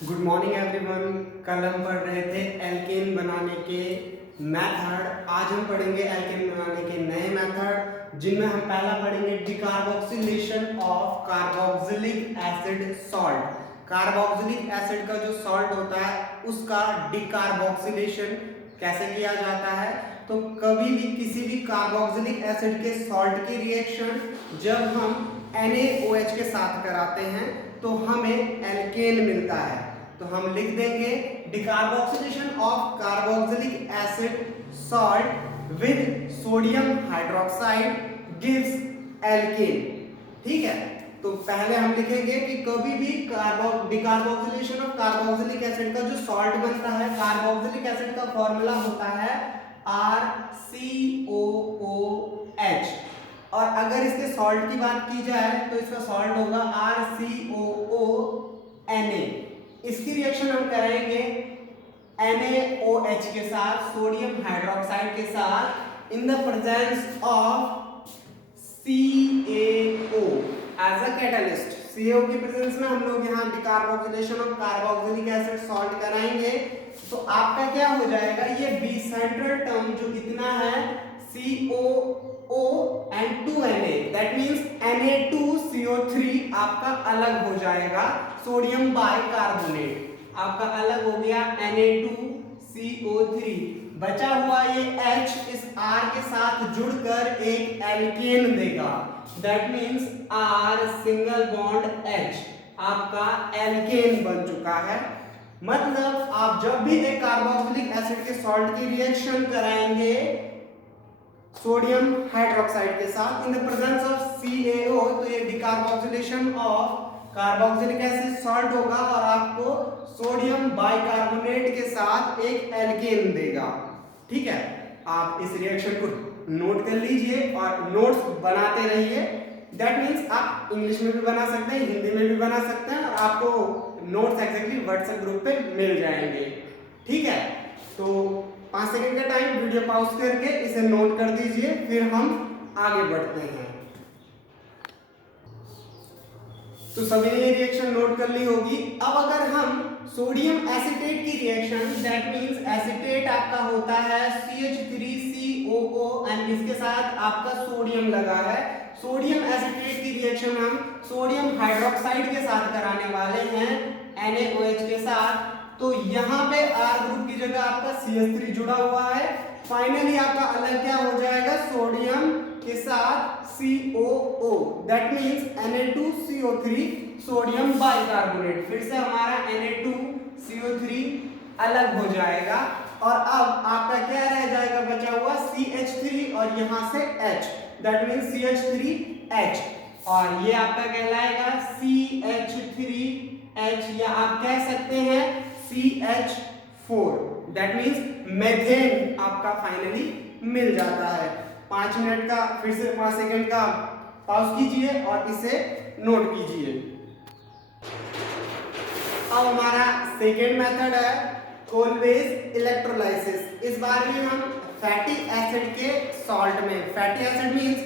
Good morning everyone. कल हम पढ़ रहे थे एल्केन बनाने के मेथड। आज हम पढ़ेंगे एल्केन बनाने के नए मेथड, जिनमें हम पहला पढ़ेंगे decarboxylation of carboxylic acid salt. Carboxylic acid का जो सॉल्ट होता है उसका डिकार्बोक्सिलेशन कैसे किया जाता है। तो कभी भी किसी भी कार्बोक्सिलिक एसिड के सॉल्ट की रिएक्शन जब हम NaOH के साथ कराते हैं तो हमें एल्केन मिलता है। तो हम लिख देंगे decarboxylation of carboxylic acid salt with sodium hydroxide gives alkane. ठीक है, तो पहले हम लिखेंगे कि कभी भी डिकार्बोक्सिलेशन ऑफ कार्बोक्सिलिक एसिड का जो सॉल्ट बनता है, कार्बोक्सिलिक एसिड का फॉर्मूला होता है RCOOH। और अगर इसके सॉल्ट की बात की जाए तो इसका सॉल्ट होगा RCOONA। इसकी रिएक्शन हम करेंगे NaOH के साथ, सोडियम हाइड्रोक्साइड के साथ, in the presence of CaO as a catalyst. CaO की प्रेजेंस में हम लोग यहाँ decarboxylation of carboxylic acid salt कराएंगे। तो आपका क्या हो जाएगा, ये बी सेंट्रल टर्म जो इतना है COO and 2Na, that means Na2CO3 आपका अलग हो जाएगा, सोडियम बाइकार्बोनेट आपका अलग हो गया Na2CO3। बचा हुआ ये H इस R के साथ जुड़कर एक एल्केन देगा, that means R single bond H आपका एल्केन बन चुका है। मतलब आप जब भी एक कार्बोक्सिलिक एसिड के सॉल्ट की रिएक्शन कराएंगे सोडियम हाइड्रोक्साइड के साथ in the presence of CaO, तो ये decarboxylation of carboxylic acid salt होगा और आपको सोडियम बाइकार्बोनेट के साथ एक एल्केन देगा। ठीक है, आप इस रिएक्शन को नोट कर लीजिए और नोट्स बनाते रहिए। दैट मीन्स आप इंग्लिश में भी बना सकते हैं, हिंदी में भी बना सकते हैं और आपको नोट्स एग्जैक्टली व्हाट्सएप ग्रुप पे मिल जाएंगे। ठीक है, तो 5 सेकंड का टाइम, वीडियो पॉज करके इसे नोट कर दीजिए, फिर हम आगे बढ़ते हैं। तो सभी ने ये रिएक्शन नोट कर ली होगी। अब अगर हम सोडियम एसीटेट की रिएक्शन, दैट मींस एसीटेट आपका होता है CH3COO एंड इसके साथ आपका सोडियम लगा है। सोडियम एसीटेट की रिएक्शन हम सोडियम हाइड्रोक्साइड के साथ कराने वाले हैं NaOH के साथ। तो यहाँ पे R ग्रुप की जगह आपका CH3 जुड़ा हुआ है। फाइनली आपका अलग क्या हो जाएगा, सोडियम के साथ COO, that means Na2CO3 sodium bicarbonate. फिर से हमारा Na2CO3 अलग हो जाएगा और अब आपका क्या रह जाएगा बचा हुआ CH3 और यहाँ से H, दैट मींस CH3H और ये आपका कहलाएगा CH3H या आप कह सकते हैं CH4, दैट मींस मेथेन आपका फाइनली मिल जाता है। 5 मिनट का फिर से 5 सेकंड का पॉज कीजिए और इसे नोट कीजिए। अब हमारा सेकेंड मेथड है कोलवेज इलेक्ट्रोलाइसिस। इस बार भी हम फैटी एसिड के सॉल्ट में, फैटी एसिड मींस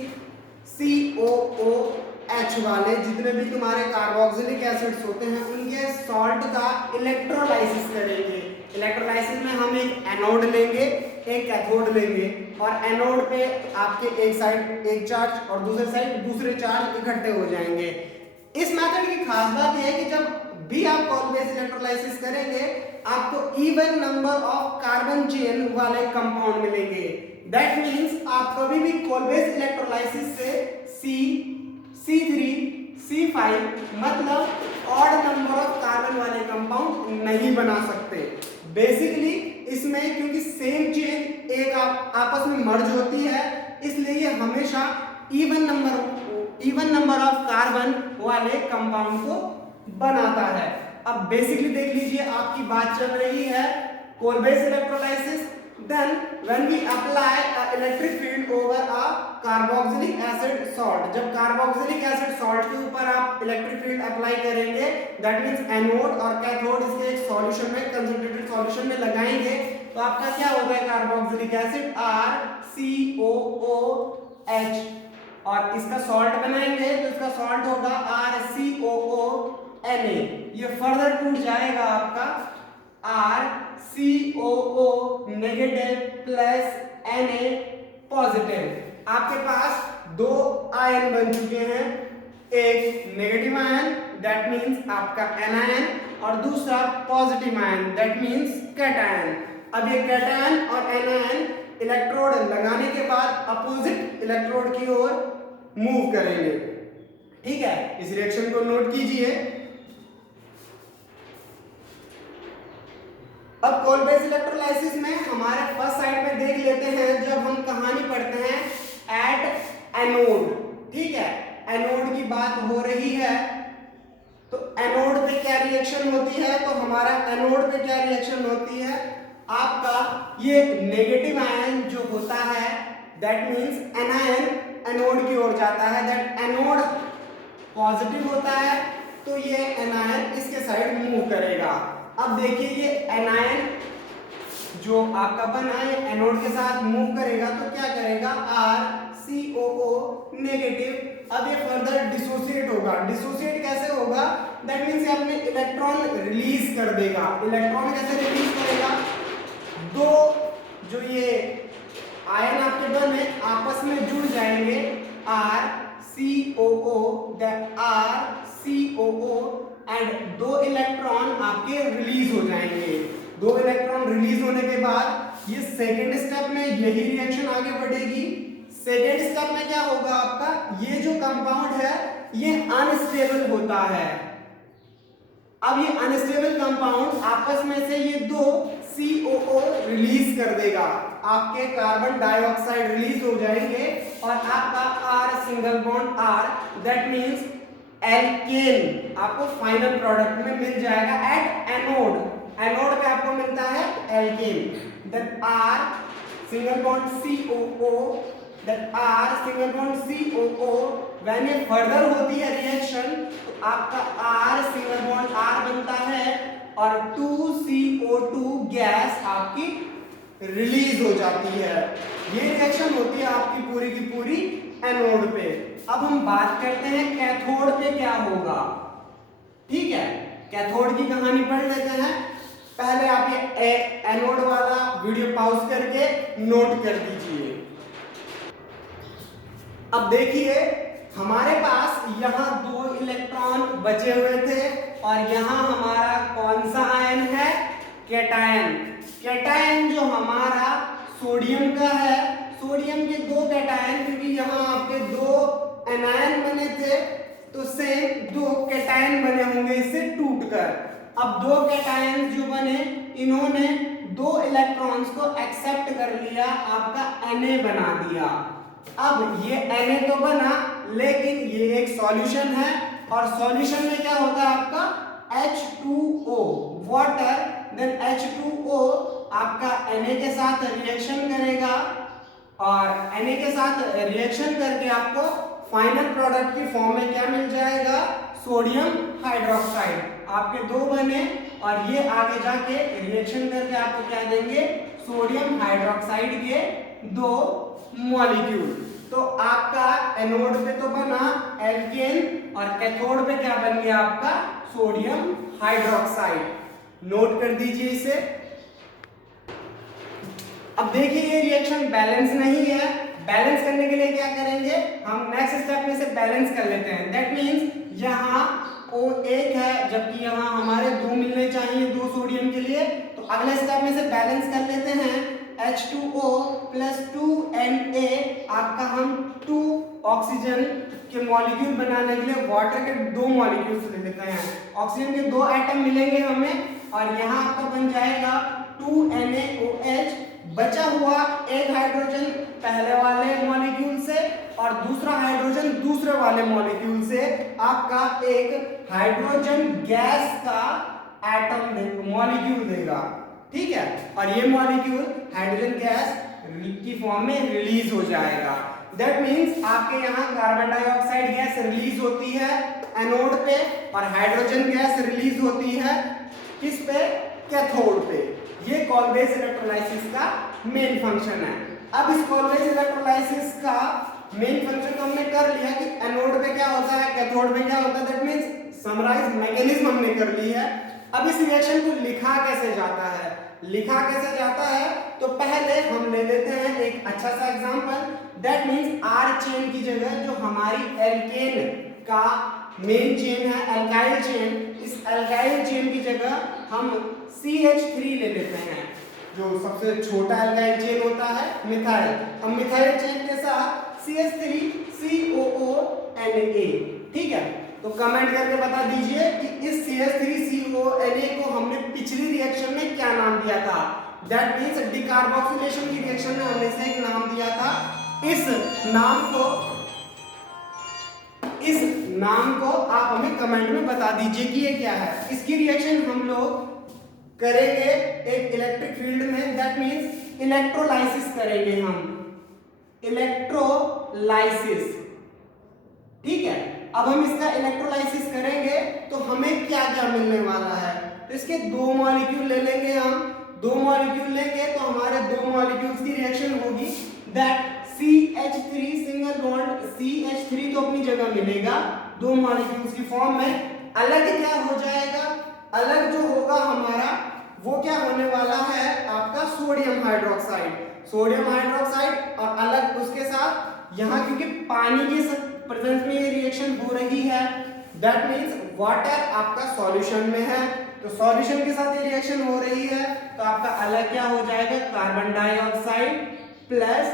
COOH वाले जितने भी तुम्हारे कार्बोक्सिलिक एसिड्स होते हैं उनके सॉल्ट का इलेक्ट्रोलाइसिस करेंगे। इलेक्ट्रोलाइसिस में हम एक एनोड लेंगे, एक कैथोड लेंगे और एनोड पे आपके एक साइड एक चार्ज और दूसरे साइड दूसरे चार्ज इकट्ठे हो जाएंगे। इस मेथड की खास बात यह है कि जब भी आप कोलवेज इलेक्ट्रोलाइसिस करेंगे आपको even number of carbon chain वाले कंपाउंड मिलेंगे। दैट मींस आप कभी भी कोलवेज इलेक्ट्रोलाइसिस से C3 C5 मतलब ऑड नंबर ऑफ कार्बन वाले कंपाउंड नहीं बना सकते। बेसिकली इसमें क्योंकि सेम चेन एक आपस में मर्ज होती है, इसलिए ये हमेशा इवन नंबर ऑफ कार्बन वाले कंपाउंड को बनाता है। अब बेसिकली देख लीजिए, आपकी बात चल रही है Kolbe's electrolysis, then when we apply a electric field over a carboxylic acid salt, जब कार्बोक्सिलिक एसिड सॉल्ट के ऊपर आप इलेक्ट्रिक फील्ड अप्लाई करेंगे, दैट मींस एनोड और कैथोड इसके एक सॉल्यूशन में, कंसंट्रेटेड सॉल्यूशन में लगाएंगे, तो आपका क्या होगा कार्बोक्सिलिक एसिड RCOOH और इसका सॉल्ट बनाएंगे तो इसका सॉल्ट होगा RCOO Na, ये फर्दर टूट जाएगा आपका RCOO negative plus Na positive. आपके पास दो आयन बन चुके हैं, एक नेगेटिव आयन दैट मींस आपका एनायन और दूसरा positive ion that means cation. अब ये कैटायन और एनायन इलेक्ट्रोड लगाने के बाद अपोजिट इलेक्ट्रोड की ओर मूव करेंगे। ठीक है, इस रिएक्शन को नोट कीजिए। अब कोलबेस इलेक्ट्रोलाइसिस में हमारे फर्स्ट साइड में देख लेते हैं, जब हम कहानी पढ़ते हैं एट एनोड। ठीक है, एनोड की बात हो रही है, तो एनोड पे क्या रिएक्शन होती है, तो हमारा एनोड पे क्या रिएक्शन होती है, आपका ये नेगेटिव आयन जो होता है दैट मींस एनायन एनोड की ओर जाता है, दैट एनोड पॉजिटिव होता है, तो ये एनायन इसके साइड मूव करेगा। अब देखिए ये एनायन जो आपका बना है एनोड के साथ मूव करेगा, तो क्या करेगा RCOO नेगेटिव। अब ये फर्दर डिसोसिएट होगा। डिसोसिएट कैसे होगा, दैट मींस ये अपने इलेक्ट्रॉन रिलीज कर देगा। इलेक्ट्रॉन कैसे रिलीज करेगा, दो जो ये आयन आपके बने आपस में जुड़ जाएंगे, RCOO एंड दो इलेक्ट्रॉन आपके रिलीज हो जाएंगे। दो इलेक्ट्रॉन रिलीज होने के बाद ये सेकेंड स्टेप में यही रिएक्शन आगे बढ़ेगी। सेकेंड स्टेप में क्या होगा आपका, ये जो कंपाउंड है ये अनस्टेबल होता है। अब ये अनस्टेबल कंपाउंड आपस में से ये दो COO रिलीज कर देगा, आपके कार्बन डाइऑक्साइड रिलीज हो जाएंगे और आपका R single bond R that means alkane आपको फाइनल प्रोडक्ट में मिल जाएगा एट एनोड। एनोड पे आपको मिलता है alkane, that R single bond COO, that R single bond COO when ये फर्दर होती है रिएक्शन, तो आपका R सिंगल बॉन्ड R बनता है और 2CO2 गैस आपकी रिलीज हो जाती है। ये रिएक्शन होती है आपकी पूरी की पूरी एनोड पे। अब हम बात करते हैं कैथोड पे क्या होगा। ठीक है, कैथोड की कहानी पढ़ लेते हैं। पहले आप ये एनोड वाला वीडियो पॉज करके नोट कर दीजिए। अब देखिए हमारे पास यहाँ दो इलेक्ट्रॉन बचे हुए थे और यहाँ हमारा कौन सा आयन है, कैटायन। कैटायन जो हमारा सोडियम का है, सोडियम के दो कैटायन, क्योंकि यहाँ आपके दो एनायन बने थे तो सेम दो कैटायन बने होंगे इससे टूटकर। अब दो कैटायन जो बने इन्होंने दो इलेक्ट्रॉन्स को एक्सेप्ट कर लिया, आपका Na बना दिया। अब ये Na तो बना लेकिन ये एक सॉल्यूशन है और सॉल्यूशन में क्या होता है आपका H2O वाटर, देन H2O आपका Na के साथ रिएक्शन करेगा और Na के साथ रिएक्शन करके आपको फाइनल प्रोडक्ट की फॉर्म में क्या मिल जाएगा, सोडियम हाइड्रोक्साइड। आपके दो बने और ये आगे जाके रिएक्शन करके आपको क्या देंगे, सोडियम हाइड्रोक्साइड के दो मॉलिक्यूल। तो आपका एनोड पे तो बना एल्केन और कैथोड पे क्या बन गया आपका सोडियम हाइड्रोक्साइड। नोट कर दीजिए इसे। अब देखिए ये रिएक्शन बैलेंस नहीं है, बैलेंस करने के लिए क्या करेंगे, हम नेक्स्ट स्टेप में से बैलेंस कर लेते हैं। दैट मींस यहाँ O एक है जबकि यहाँ हमारे दो मिलने चाहिए दो सोडियम के लिए, तो अगले स्टेप में से बैलेंस कर लेते हैं। H2O प्लस 2Na आपका हम 2 ऑक्सीजन के मॉलिक्यूल बनाने के लिए वाटर के दो मॉलिक्यूल्स ले लेते हैं। ऑक्सीजन के दो एटम मिलेंगे हमें और यहाँ आपका बन जाएगा 2NaOH। बचा हुआ एक हाइड्रोजन पहले वाले मॉलिक्यूल से और दूसरा हाइड्रोजन दूसरे वाले मॉलिक्यूल से आपका एक हाइड्रोजन गैस का एटम मॉलिक्यूल देगा। ठीक है, और ये मॉलिक्यूल हाइड्रोजन गैस की फॉर्म में रिलीज हो जाएगा। दैट मींस आपके यहाँ कार्बन डाइऑक्साइड गैस रिलीज होती है एनोड पे और हाइड्रोजन गैस रिलीज होती है किस पे, कैथोड पे। ये कोलबेस इलेक्ट्रोलाइसिस का मेन फंक्शन है। अब इस कोलबेस इलेक्ट्रोलाइसिस का मेन फंक्शन तो हमने कर लिया कि एनोड पे क्या होता है, कैथोड पे क्या होता है। दैट मींस समराइज मैकेनिज्म हमने कर ली है। अब इस रिएक्शन को लिखा कैसे जाता है, लिखा कैसे जाता है, तो पहले हम ले लेते हैं एक अच्छा सा example. That means R chain की जगह जो हमारी एल्केन का मेन चेन है, अल्काइल चेन, इस अल्काइल चेन की जगह हम CH3 ले लेते हैं, जो सबसे छोटा अल्काइल चेन होता है मिथाइल। अब मिथाइल चेन के साथ CH3COONA, ठीक है। तो कमेंट करके बता दीजिए कि इस CH3CONA को हमने पिछली रिएक्शन में क्या नाम दिया था। दैट मींस डिकार्बोक्सिलेशन की रिएक्शन में हमने से एक नाम दिया था। इस नाम को आप हमें कमेंट में बता दीजिए कि ये क्या है। इसकी रिएक्शन हम लोग करेंगे एक इलेक्ट्रिक फील्ड में, दैट मींस इलेक्ट्रोलाइसिस करेंगे हम, इलेक्ट्रोलाइसिस, ठीक है। अब हम इसका इलेक्ट्रोलाइसिस करेंगे तो हमें क्या क्या मिलने वाला है, तो इसके दो मॉलिक्यूल ले लेंगे हम, दो मॉलिक्यूल लेंगे तो हमारे दो मॉलिक्यूल्स की रिएक्शन होगी, that CH3 single bond CH3 तो अपनी जगह मिलेगा दो मॉलिक्यूल्स की फॉर्म में। अलग क्या हो जाएगा, अलग जो होगा हमारा वो क्या होने वाला है आपका सोडियम हाइड्रोक्साइड, सोडियम हाइड्रोक्साइड। और अलग उसके साथ यहाँ क्योंकि पानी के प्रेजेंस में ये रिएक्शन हो रही है, दैट मींस वाटर आपका सॉल्यूशन में है, तो सॉल्यूशन के साथ ये रिएक्शन हो रही है, तो आपका अलग क्या हो जाएगा, कार्बन डाइऑक्साइड प्लस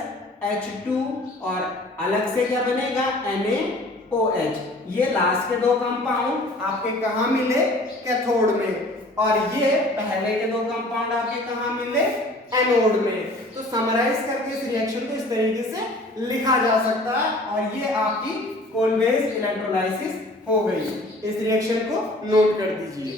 H2 और अलग से क्या बनेगा NaOH। ये लास्ट के दो कंपाउंड आपके कहाँ मिले, कैथोड में, और ये पहले के दो कंपाउंड आपके कहाँ मिले, एनोड में। तो समराइज करके इस रिएक्शन को इस तरीके से लिखा जा सकता है, और ये आपकी कोलवेज इलेक्ट्रोलाइसिस हो गई। इस रिएक्शन को नोट कर दीजिए।